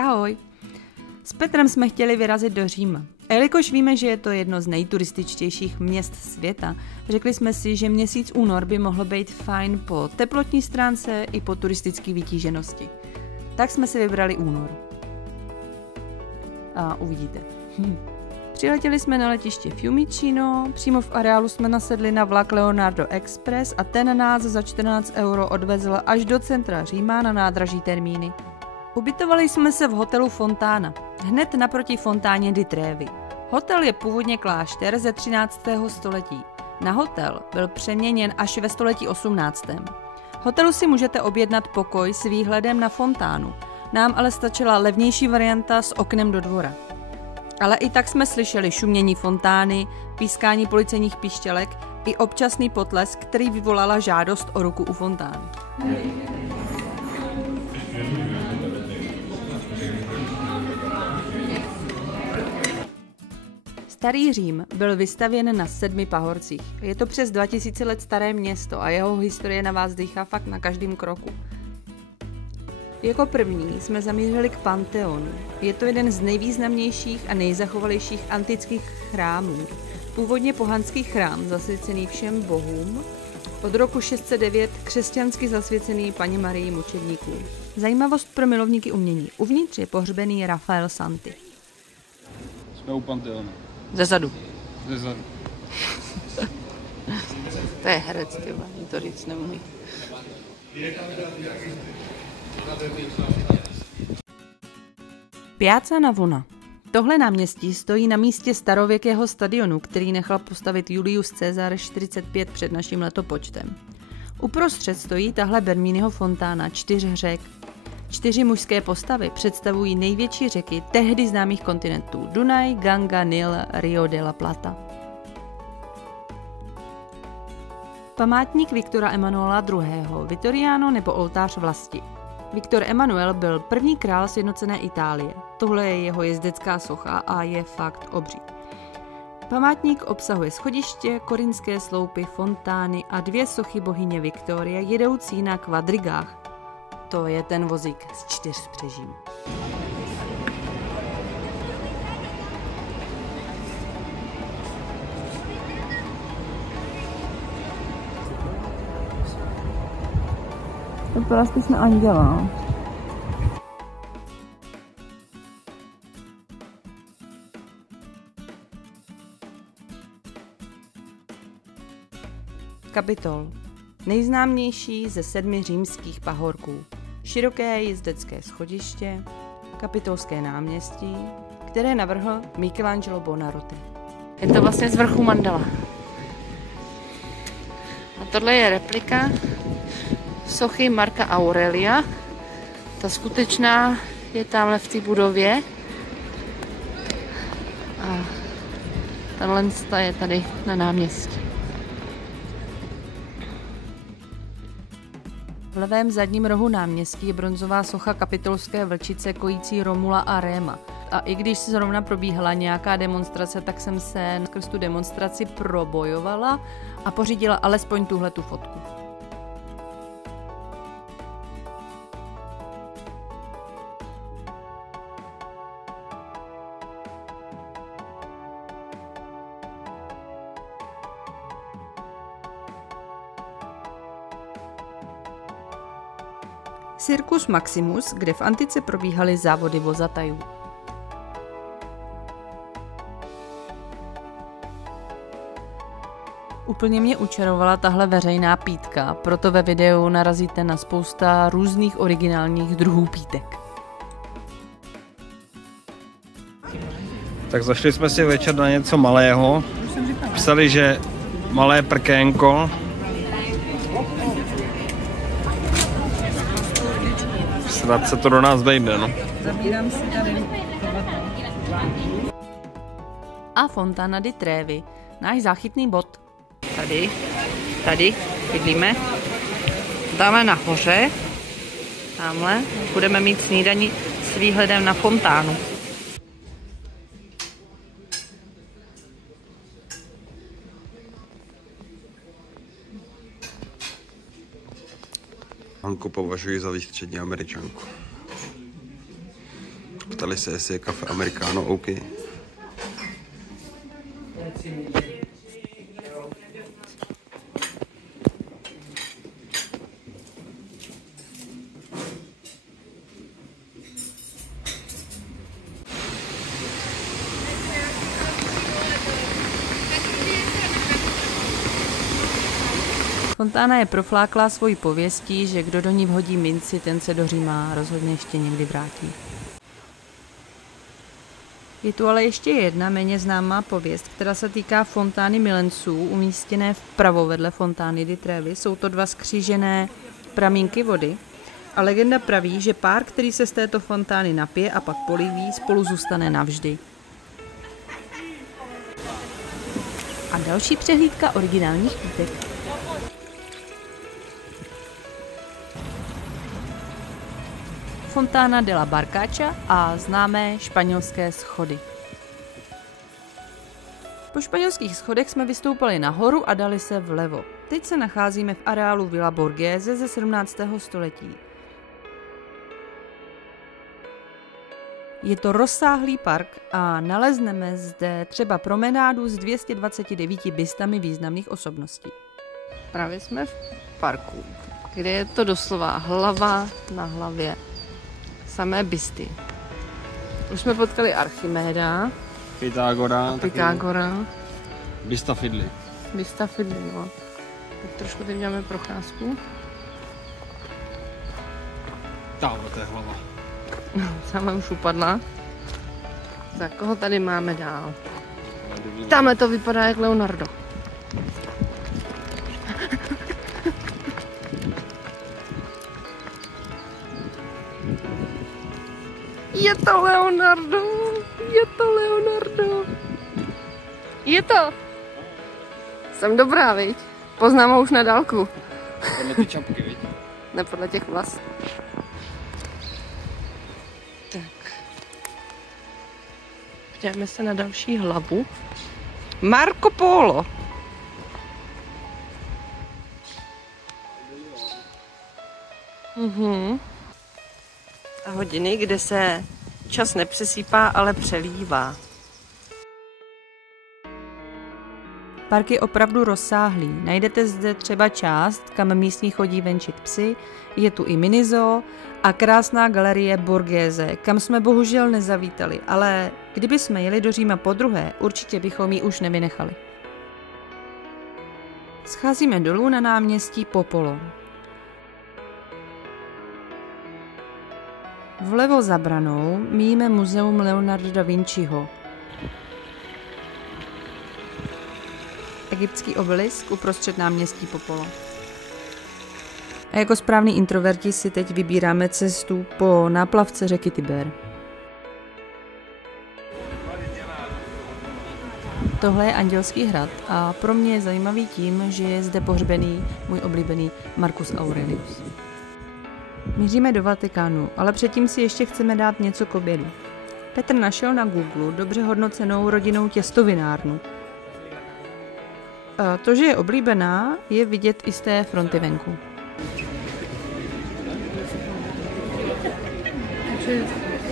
Ahoj! S Petrem jsme chtěli vyrazit do Říma. A jelikož víme, že je to jedno z nejturističtějších měst světa, řekli jsme si, že měsíc únor by mohlo být fajn po teplotní stránce i po turistické vytíženosti. Tak jsme si vybrali únor. A uvidíte. Přiletěli jsme na letiště Fiumicino, přímo v areálu jsme nasedli na vlak Leonardo Express a ten nás za 14 € odvezl až do centra Říma na nádraží Termíny. Ubytovali jsme se v hotelu Fontana, hned naproti fontáně di Trevi. Hotel je původně klášter ze 13. století. Na hotel byl přeměněn až ve století 18. V hotelu si můžete objednat pokoj s výhledem na fontánu. Nám ale stačila levnější varianta s oknem do dvora. Ale i tak jsme slyšeli šumění fontány, pískání policejních píšťalek i občasný potlesk, který vyvolala žádost o ruku u fontány. Starý Řím byl vystavěn na 7 pahorcích. Je to přes 2000 let staré město a jeho historie na vás dýchá fakt na každém kroku. Jako první jsme zamířili k Panteonu. Je to jeden z nejvýznamnějších a nejzachovalejších antických chrámů. Původně pohanský chrám zasvěcený všem bohům, od roku 609 křesťansky zasvěcený Panně Marii mučedníků. Zajímavost pro milovníky umění. Uvnitř je pohřbený Rafael Santi. Jsme u Panteonu. Zezadu. Zezadu. To je herec, tyba, to říct neumí. Piazza Navona. Tohle náměstí stojí na místě starověkého stadionu, který nechal postavit Julius Caesar 45 před naším letopočtem. Uprostřed stojí tahle Berniniho fontána 4 řek. 4 mužské postavy představují největší řeky tehdy známých kontinentů: Dunaj, Ganga, Nil, Rio de la Plata. Památník Viktora Emanuela II. Vittoriano nebo oltář vlasti. Viktor Emanuel byl první král sjednocené Itálie. Tohle je jeho jezdecká socha a je fakt obří. Památník obsahuje schodiště, korintské sloupy, fontány a 2 sochy bohyně Viktorie jedoucí na kvadrigách. To je ten vozík z 4 spřežím. To byla spíš na anděla. Kapitol. Nejznámější ze 7 římských pahorků. Široké jezdecké schodiště, Kapitolské náměstí, které navrhl Michelangelo Buonarroti. Je to vlastně z vrchu mandala. A tohle je replika sochy Marca Aurelia. Ta skutečná je tamhle v té budově. A tenhle je tady na náměstí. V levém zadním rohu náměstí je bronzová socha kapitolské vlčice kojící Romula a Réma. A i když se zrovna probíhala nějaká demonstrace, tak jsem se skrz tu demonstraci probojovala a pořídila alespoň tuhletu fotku. Circus Maximus, kde v antice probíhaly závody vozatajů. Úplně mě učarovala tahle veřejná pítka, proto ve videu narazíte na spousta různých originálních druhů pítek. Tak zašli jsme si večer na něco malého. Psali, že malé prkénko. Snad se to do nás vejde, no. Zabírám si tady a Fontana di Trevi, náš záchytný bod. Tady vidíme. Dáme nahoře. Tamhle budeme mít snídani s výhledem na fontánu. Hanku považuji za výstřední Američanku. Ptali se, jestli je kafe americano OK. Fontána je profláklá svojí pověstí, že kdo do ní vhodí minci, ten se do Říma rozhodně ještě někdy vrátí. Je tu ale ještě jedna méně známá pověst, která se týká fontány milenců, umístěné vpravo vedle fontány di Trevi. Jsou to dva skřížené pramínky vody a legenda praví, že pár, který se z této fontány napije a pak poliví, spolu zůstane navždy. A další přehlídka originálních kytek. Fontana de la Barcacha a známé španělské schody. Po španělských schodech jsme vystoupili nahoru a dali se vlevo. Teď se nacházíme v areálu Villa Borghese ze 17. století. Je to rozsáhlý park a nalezneme zde třeba promenádu s 229 bystami významných osobností. Právě jsme v parku, kde je to doslova hlava na hlavě. Samé bysty. Už jsme potkali Archiméda. Pythagora. Bysta Fidli. Bysta Fidli, no. Tak trošku teď děláme procházku. Tamhle to je hlava. Sama už upadla. Tak koho tady máme dál? Tamhle to vypadá jak Leonardo. Je to Leonardo! Je to Leonardo! Je to! Jsem dobrá, viď? Poznám ho už na dálku. Podle ty čapky, viď? Ne podle těch vlasů. Tak. Podíváme se na další hlavu. Marco Polo! A hodiny, kde se čas nepřesýpá, ale přelívá. Park je opravdu rozsáhlý. Najdete zde třeba část, kam místní chodí venčit psy, je tu i minizoo a krásná galerie Borghese, kam jsme bohužel nezavítali, ale kdyby jsme jeli do Říma podruhé, určitě bychom ji už nevynechali. Scházíme dolů na náměstí Popolo. Vlevo za branou míjíme muzeum Leonarda da Vinciho. Egyptský obelisk uprostřed náměstí Popolo. A jako správní introverti si teď vybíráme cestu po náplavce řeky Tiber. Tohle je Andělský hrad a pro mě je zajímavý tím, že je zde pohřbený můj oblíbený Marcus Aurelius. Míříme do Vatikánu, ale předtím si ještě chceme dát něco k obědu. Petr našel na Google dobře hodnocenou rodinnou těstovinárnu. A to, že je oblíbená, je vidět i z té fronty venku.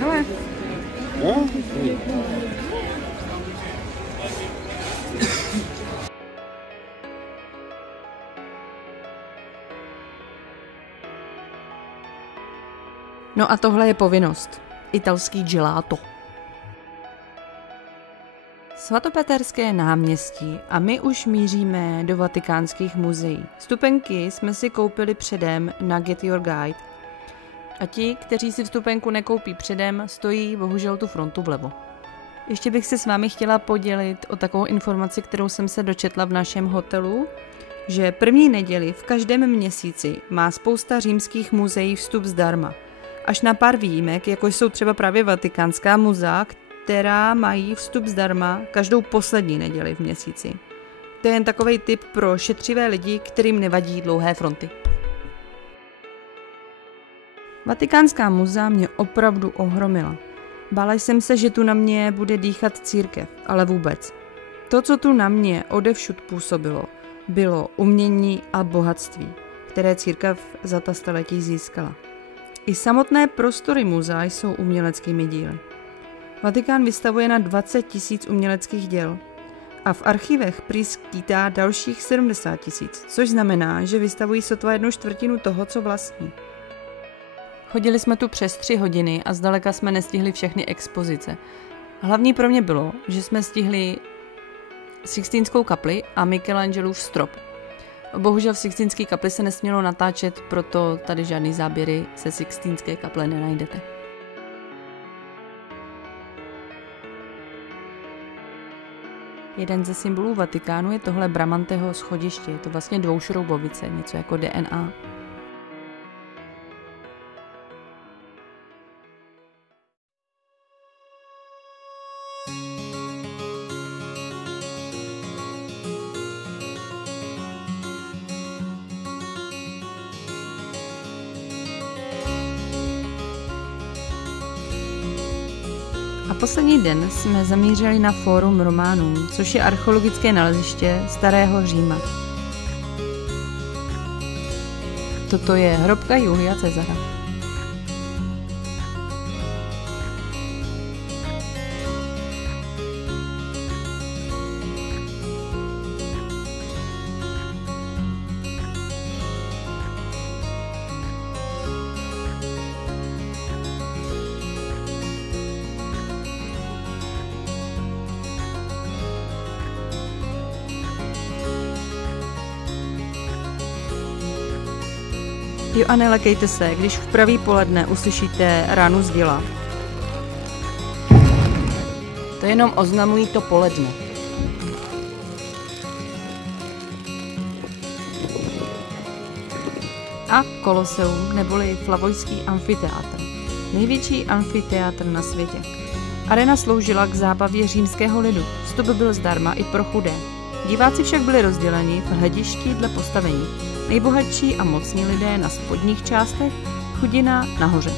Hele. No a tohle je povinnost. Italský gelato. Svatopeterské náměstí a my už míříme do vatikánských muzeí. Vstupenky jsme si koupili předem na Get Your Guide. A ti, kteří si vstupenku nekoupí předem, stojí bohužel tu frontu vlevo. Ještě bych se s vámi chtěla podělit o takovou informaci, kterou jsem se dočetla v našem hotelu, že první neděli v každém měsíci má spousta římských muzeí vstup zdarma. Až na pár výjimek, jako jsou třeba právě Vatikánská muzea, která mají vstup zdarma každou poslední neděli v měsíci. To je jen takovej tip pro šetřivé lidi, kterým nevadí dlouhé fronty. Vatikánská muzea mě opravdu ohromila. Bála jsem se, že tu na mě bude dýchat církev, ale vůbec. To, co tu na mě odevšud působilo, bylo umění a bohatství, které církev za ta staletí získala. I samotné prostory muzea jsou uměleckými díly. Vatikán vystavuje na 20 000 uměleckých děl a v archivech prý skýtá dalších 70 000, což znamená, že vystavují sotva 1/4 toho, co vlastní. Chodili jsme tu přes 3 hodiny a zdaleka jsme nestihli všechny expozice. Hlavní pro mě bylo, že jsme stihli Sixtínskou kapli a Michelangelův strop. Bohužel v Sixtínské kapli se nesmělo natáčet, proto tady žádný záběry se Sixtínské kaple nenajdete. Jeden ze symbolů Vatikánu je tohle Bramanteho schodiště. Je to vlastně dvoušroubovice, něco jako DNA. A poslední den jsme zamířili na Forum Romanum, což je archeologické naleziště starého Říma. Toto je hrobka Julia Cezara. Jo a nelekejte se, když v pravý poledne uslyšíte ránu z díla. To jenom oznamují to poledne. A Koloseum, neboli Flavojský amfiteátr. Největší amfiteátr na světě. Arena sloužila k zábavě římského lidu. Vstup byl zdarma i pro chudé. Diváci však byli rozděleni v hledišti dle postavení. Nejbohatší a mocní lidé na spodních částech, chudina nahoře.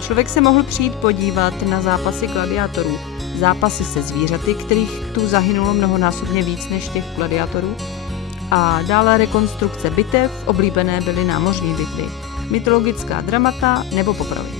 Člověk se mohl přijít podívat na zápasy gladiátorů, zápasy se zvířaty, kterých tu zahynulo mnohonásobně víc než těch gladiátorů, a dále rekonstrukce bitev, oblíbené byly námořní bitvy, mytologická dramata nebo popravy.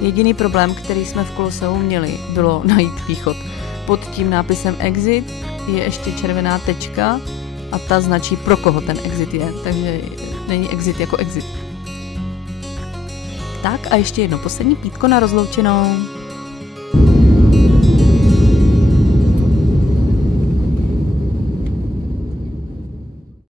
Jediný problém, který jsme v Koloseu měli, bylo najít východ. Pod tím nápisem Exit je ještě červená tečka a ta značí, pro koho ten exit je, takže není exit jako exit. Tak a ještě jedno poslední pítko na rozloučenou.